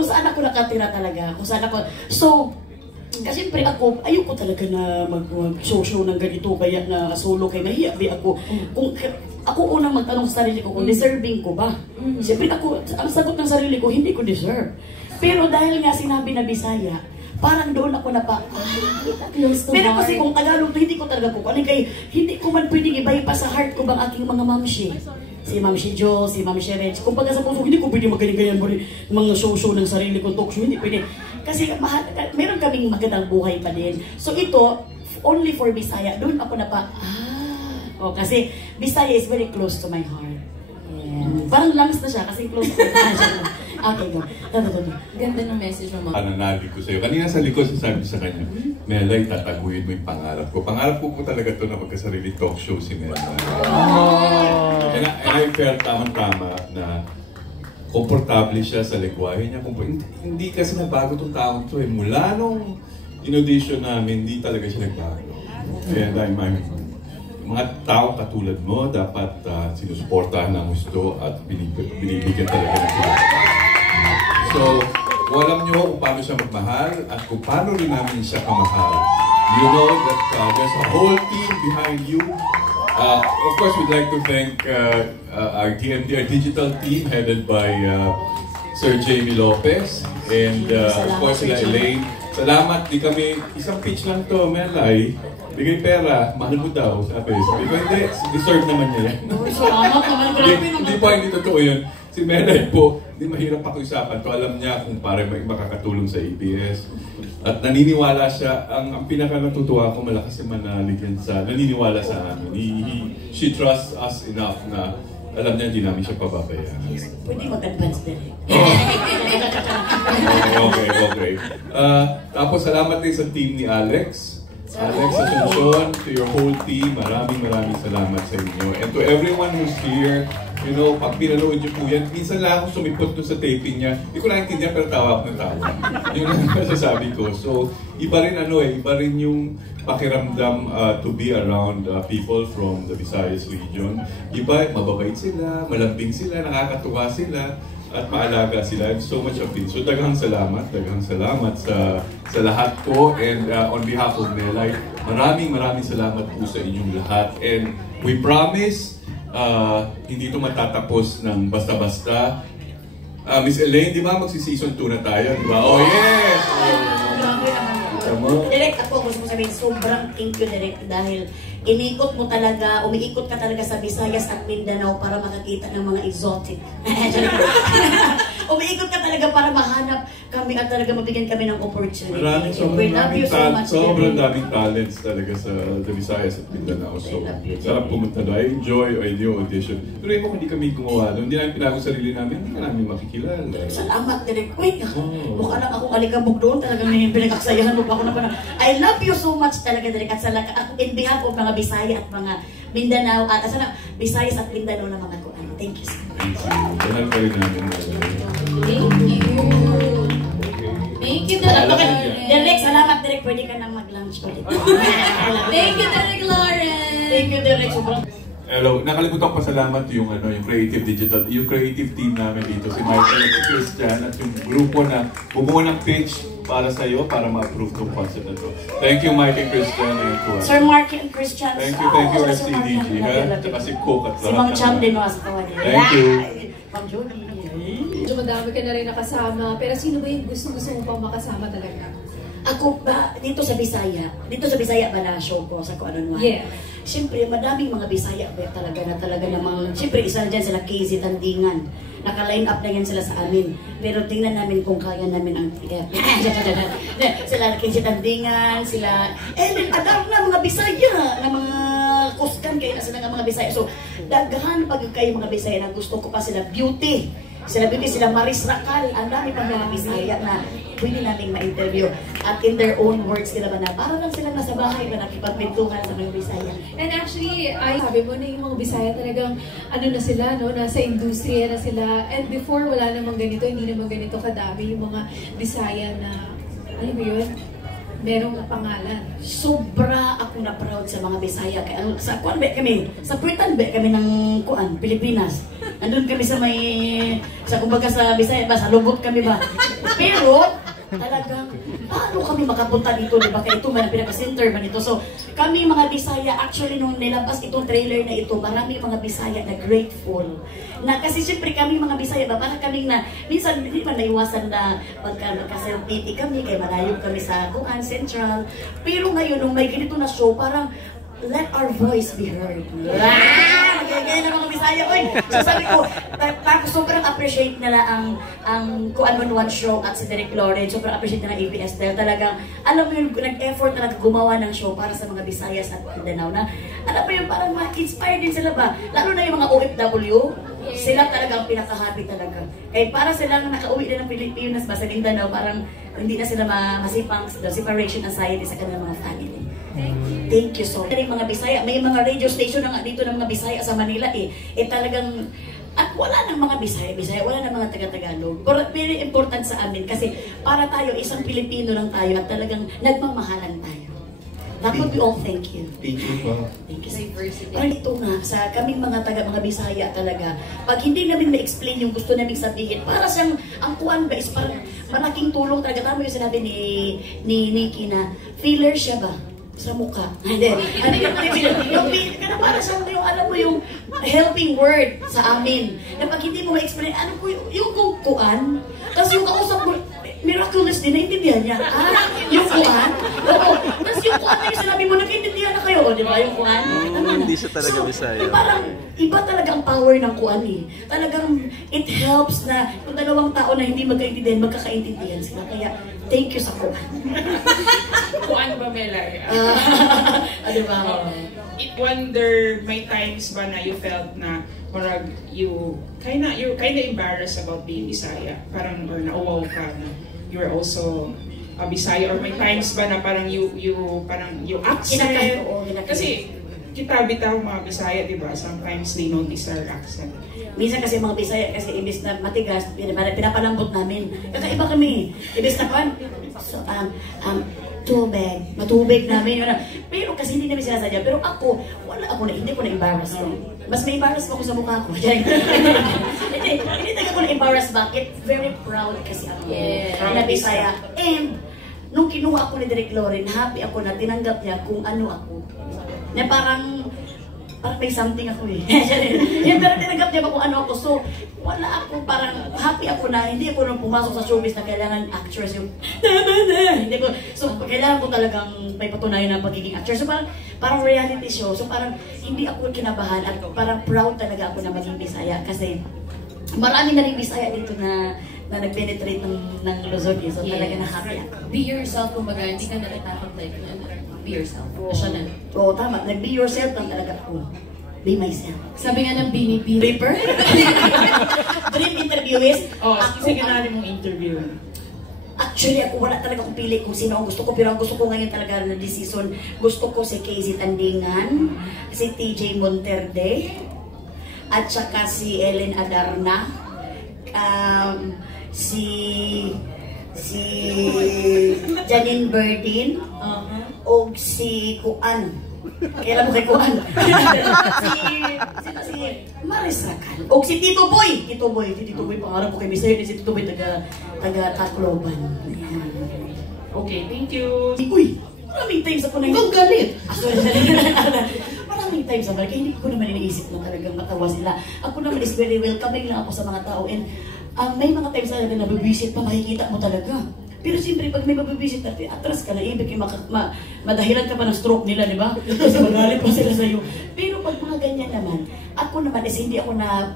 kung saan ako nakatira talaga, kung saan ako. So, kasi siyempre ako, ayoko talaga na mag-show ng ganito, kaya na solo, kaya mahiya ako. Kung ako unang magtanong sa sarili ko kung deserving ko ba. Siyempre ako, ang sagot ng sarili ko, hindi ko deserve. Pero dahil nga sinabi na Bisaya, parang doon ako na pa, pero kasi kung Tagalog, hindi ko talaga kukunin kaya hindi ko man pwedeng iba sa heart ko bang aking mga mamshi. Si Mamshi Jo, si Mamshi Reg. Kung baga sa puso, hindi ko pwede magaling-galing mo rin mga show ng sarili kong talk show. Hindi pwede. Kasi meron kaming magandang buhay pa din. So ito, only for Bisaya, doon ako na pa, kasi Bisaya is very close to my heart. Yeah. Parang lungs na siya kasi close to my heart. Okay, go. Ganda ng message mo. Pananalig ko sa'yo. Kanina sa likod, sabi sa kanya, Melay, tataguin mo yung pangarap ko. Pangarap ko talaga to na magkasarili talk show si Melay. And I felt tamang-tama na komportable siya sa lengguwahe niya. Hindi kasi nagbago itong taong to eh. Mula nung in-audition namin, hindi talaga siya nagbago. Kaya dahil mga tao katulad mo, dapat sinusuportahan ng gusto at binibigyan talaga ng sila. So, alam niyo kung paano siya magmahal at kung paano rin namin siya kamahal. You know that there's a whole team behind you. Of course, we'd like to thank our TMD, our digital team headed by Sir Jamie Lopez and of course sila Elaine. Salamat, di kami, isang pitch lang to, Melay. Bigay pera, mahal mo daw, sabi ko, hindi, deserve naman niya yan. Salamat naman, grabe naman. Hindi pa, hindi totoo yun. Si Melay po, hindi mahirap pakiusapan to. Alam niya kung para makakatulong sa ABS. At naniniwala siya, ang pinaka natutuwa ko, malakas si Manalig yan sa, naniniwala sa amin. She trusts us enough na alam niya hindi namin siya pababayaan. Yes, pwede mag-advance din. Okay. Tapos salamat din sa team ni Alex. Alex Asuncion, to your whole team, maraming salamat sa inyo. And to everyone who's here, you know, pag pinanood niyo po yan, minsan lang akong sumipot doon sa taping niya. Hindi ko naintindihan pero tawa ako ng tawa. Yun ang masasabi ko. So, iba rin yung pakiramdam to be around people from the Visayas region. Iba, mababait sila, malambing sila, nakakatuwa sila, at maalaga sila. So much of it. So daghang salamat sa lahat po, and on behalf of Melay, maraming salamat po sa inyong lahat. And we promise, hindi ito matatapos ng basta-basta. Miss Elaine, di ba magsi-season 2 na tayo? Di ba? Oh yes! Direct ako, gusto mo sabihin, sobrang thank you Direct dahil inikot mo talaga, umiikot ka talaga sa Visayas at Mindanao para makakita ng mga exotic. Umiikot ka talaga para mahanap kami at talaga mabigyan kami ng opportunity. Sobrang daming talents talaga sa the Visayas at Mindanao. So, sarap pumunta doon. I enjoy yung audition. Pero kung hindi kami gumawa doon, hindi namin pinago sarili namin, hindi ka namin makikilala. Salamat Direct. Wait, mukha lang akong alikabog doon. Talagang pinag-aksayahan mo pa ako na parang, I love you so much talaga Direct. At in behalf of mga Bisaya at mga Mindanao, at Visayas at Mindanao na mga kuan. Thank you so much. Mahal ka rin namin. Thank you, Direk. Direk, salamat Direk. Pwede ka nang mag-lunch ulit. Thank you, Direk Lauren. Thank you, Direk. Sobrang... Hello, nakalimutan ko pasalamat yung creative digital, yung creative team namin dito, si Michael at si Christian at yung grupo na bumuo ng pitch para sa iyo para ma-approve tong concept na to. Thank you, Mike and Christian. Sir Mark and Christian. Thank you, RCDG, ha? Tsaka si Coke at lahat. Si Ma'am Cham din mga sa tawa niya. Thank you. Ma'am Jody. Medyo madami ka na rin nakasama, pero sino ba yung gusto mo pang makasama talaga? Ako ba, dito sa Bisaya ba na show ko sa kung ano naman? Yeah. Siyempre, madaming mga Bisaya ba talaga namang, siyempre isa na dyan sila KZ Tandingan. Naka-line up na yan sila sa amin. Pero tingnan namin kung kaya namin ang sila KZ Tandingan, sila adam na mga Bisaya, na mga kuskan kayo na sila ng mga Bisaya. So, daghan pag kayo mga Bisaya na gusto ko pa sila beauty. Sila Maris Racal, ang dami pang mga Bisaya na pwede namin ma-interview. At in their own words nila ba na, para lang sila nasa bahay ba nakipagpintuhan sa mga Bisaya. And actually, sabi mo na yung mga Bisaya talagang na sila, no? Nasa industriya na sila. And before, wala namang ganito, hindi naman ganito kadami yung mga Bisaya na, alam mo yun? merong pangalan. Sobra ako na proud sa mga Bisaya. Kaya sa kuan ba kami, sa Puitan ba kami ng kuan, Pilipinas. Nandun kami sa may, sa kumbaga sa Bisaya ba, sa Lubot kami ba. Pero, talagang, paano kami makapunta dito, di ba? Kaya ito man ang pinaka-center man ito. So, kami mga Bisaya, actually nung nilabas itong trailer na ito, marami mga Bisaya na grateful. Na kasi siyempre kami mga Bisaya ba, parang kaming na, minsan hindi man naiwasan na magka-self-pity kami, kaya malayo kami sa Kuan Central. Pero ngayon, nung may ganito na show, parang, let our voice be heard. Ganyan na mga Bisaya. Oy, so sabi ko, sobrang appreciate nila ang Kuan One Show at si Derek Loren. Sobrang appreciate nila ABS dahil talagang, alam mo yun, nag-effort talaga gumawa ng show para sa mga Bisaya sa Mindanao na, alam mo yun, parang ma-inspire din sila ba? Lalo na yung mga OFW, sila talaga ang pinaka-happy talaga. Kaya para silang nakauwi na ng Pilipinas ba sa Mindanao, parang hindi na sila masipang separation anxiety sa kanilang mga family. Thank you so much. Mga Bisaya, may mga radio station na nga dito ng mga Bisaya sa Manila talagang, at wala ng mga Bisaya, wala ng mga taga-Tagalog. Pero very important sa amin kasi para tayo, isang Pilipino lang tayo at talagang nagmamahalan tayo. That would be all, thank you. Thank you po. Thank you. Parang ito nga, sa kaming mga mga Bisaya talaga, pag hindi namin ma-explain yung gusto namin sabihin, para siyang, ang kuan ba is parang malaking tulong talaga. Tama yung sinabi ni Nikki na, feeler siya ba? Sa mukha. Hindi. Ano yung para siyang yung, alam mo yung helping word sa amin. Na pag hindi mo ma-explain, ano po yung kuan, tapos yung kausap mo, miraculous din, naintindihan niya. Yung kuan? Oo. Tapos yung kuan na yung sinabi mo, nag-intindihan na kayo. O, di ba? Yung kuan? Hindi siya talaga Bisaya. Parang, iba talaga ang power ng kuan Talagang, it helps na kung dalawang tao na hindi magkaintindihan, magkakaintindihan sila. Kaya, thank you sa kuan. Kuan ba, Melay? Di ba? It wonder, may times ba na you felt na parang you're kinda embarrassed about being Bisaya? Parang, or nauwaw ka na you're also a Bisaya? Or may times ba na parang you accent? Kasi, kita bitaw mga Bisaya, di ba? Sometimes they notice our accent. Minsan kasi mga Bisaya, kasi ibis na matigas, pinapalambot namin. Kakaiba kami. Ibis na kuan, so, tubig, matubig namin. Pero kasi hindi namin sinasadya. Pero ako, hindi ko na-embarrass. Mas may embarrass pa ako sa mukha ko. Hindi talaga ko na-embarrass. Bakit? Very proud kasi ako. Na Bisaya. And, nung kinuha ako ni Derek Loren, happy ako na tinanggap niya kung ano ako. Na parang may something ako Yan, pero tinanggap niya ba kung ano ako. So, wala ako, parang happy ako na hindi ako nung pumasok sa showbiz na kailangan actress yung hindi ko. So, kailangan ko talagang may patunayan ng pagiging actress. So, parang reality show. So, parang hindi ako kinabahan at parang proud talaga ako na maging Bisaya kasi marami na rin Bisaya dito na nag-penetrate ng Luzon. So, talaga na happy ako. Be yourself, kumbaga, hindi ka natatakot like be yourself. Siya na. Oo, tama. Nag-be yourself lang talaga ako. Be myself. Sabi nga ng Bini Reaper? Dream interviewist? Sige na rin mong interview. Actually, ako wala talaga kung pili kung sino ang gusto ko. Pero ang gusto ko ngayon talaga na this season, gusto ko si Casey Tandingan, si TJ Monterde, at saka si Ellen Adarna, si Janine Berdin, o si Kuan. Kailan mo kay Kuan? si Maris Racal. O si Tito Boy. Tito Boy, pangarap ko kay Bisaya. Si Tito Boy, taga Tacloban. Okay, thank you. Uy, maraming times ako nang galit. Maraming times ako. Kaya hindi ko naman iniisip na talagang matawa sila. Ako naman is very welcoming lang ako sa mga tao. And may mga times talaga na nabibisit pa, makikita mo talaga. Pero siyempre, pag may mabibisit natin, atras ka na, ibig madahilan ka pa ng stroke nila, di ba? Kasi magalit pa sila sa'yo. Pero pag mga ganyan naman, ako naman is hindi ako na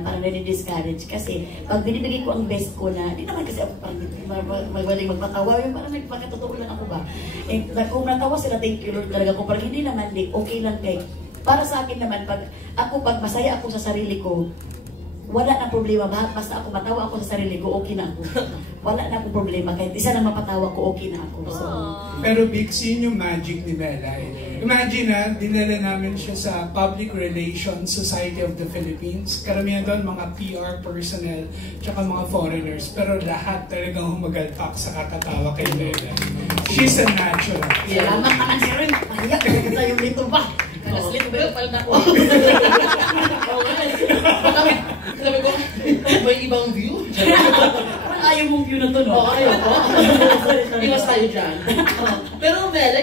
parang nadi-discourage. Kasi pag binibigay ko ang best ko na, di naman kasi ako parang magaling magpatawa, yung parang nagpakatotoo lang ako ba? Eh, kung natawa sila, thank you Lord talaga ko. Parang hindi naman, okay lang kay. Para sa akin naman, pag masaya ako sa sarili ko, wala na problema. Basta ako matawa ako sa sarili ko, okay na ako. Wala na akong problema. Kahit isa na mapatawa ko, okay na ako. So, pero Big, yun yung magic ni Bella. Imagine na, dinala namin siya sa Public Relations Society of the Philippines. Karamihan doon mga PR personnel, tsaka mga foreigners. Pero lahat talagang humagalpak sa kakatawa kay Bella. She's a natural. salamat naman si Rin. Mahiyak ka tayo dito ba? Kalaslit, pero pala na ako. Sabi ko, may ibang view? Ayaw mong view na to, no? Oo, ayaw ko. Iwas tayo dyan. Pero, Mel,